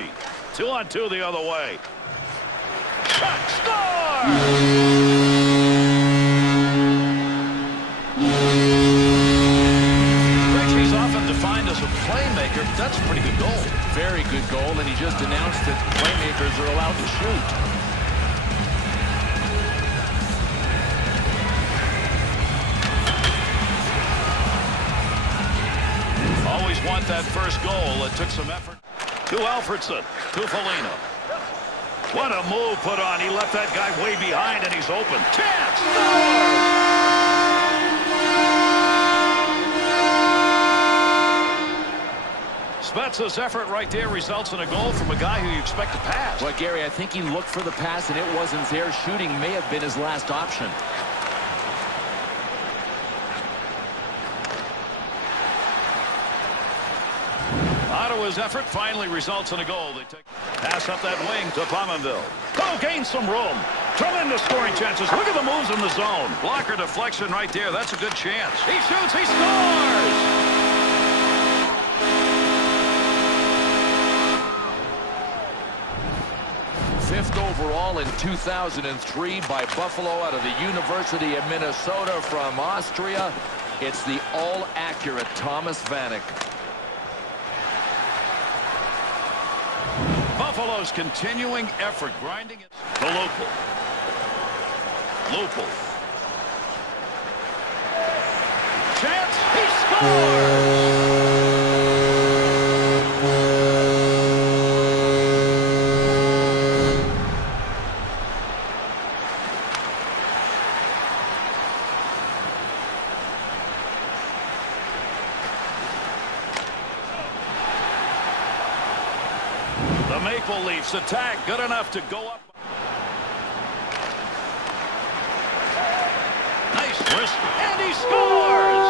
sheet. 2-on-2 the other way. Shot, score! He's often defined as a playmaker. That's a pretty good goal. Very good goal, and he just announced that playmakers are allowed to shoot. Always want that first goal. It took some effort. To Alfredson. To Foligno. What a move put on. He left that guy way behind, and he's open. Chance! Spezza's effort right there results in a goal from a guy who you expect to pass. Well, Gary, I think he looked for the pass, and it wasn't there. Shooting may have been his last option. Ottawa's effort finally results in a goal. They take pass up that wing to Pominville. Oh, gain some room. Tremendous scoring chances. Look at the moves in the zone. Blocker deflection right there. That's a good chance. He shoots. He scores. Fifth overall in 2003 by Buffalo out of the University of Minnesota from Austria. It's the all-accurate Thomas Vanek. Buffalo's continuing effort grinding it. The local. Chance. He scores. The Maple Leafs attack good enough to go up. Nice wrist, and he scores!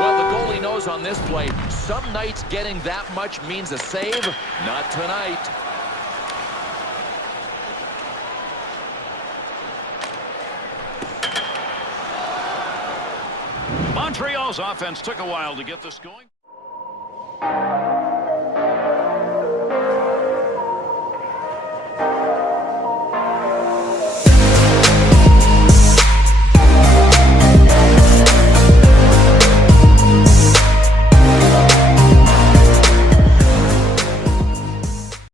Well, the goalie knows on this play, some nights getting that much means a save. Not tonight. Montreal's offense took a while to get this going.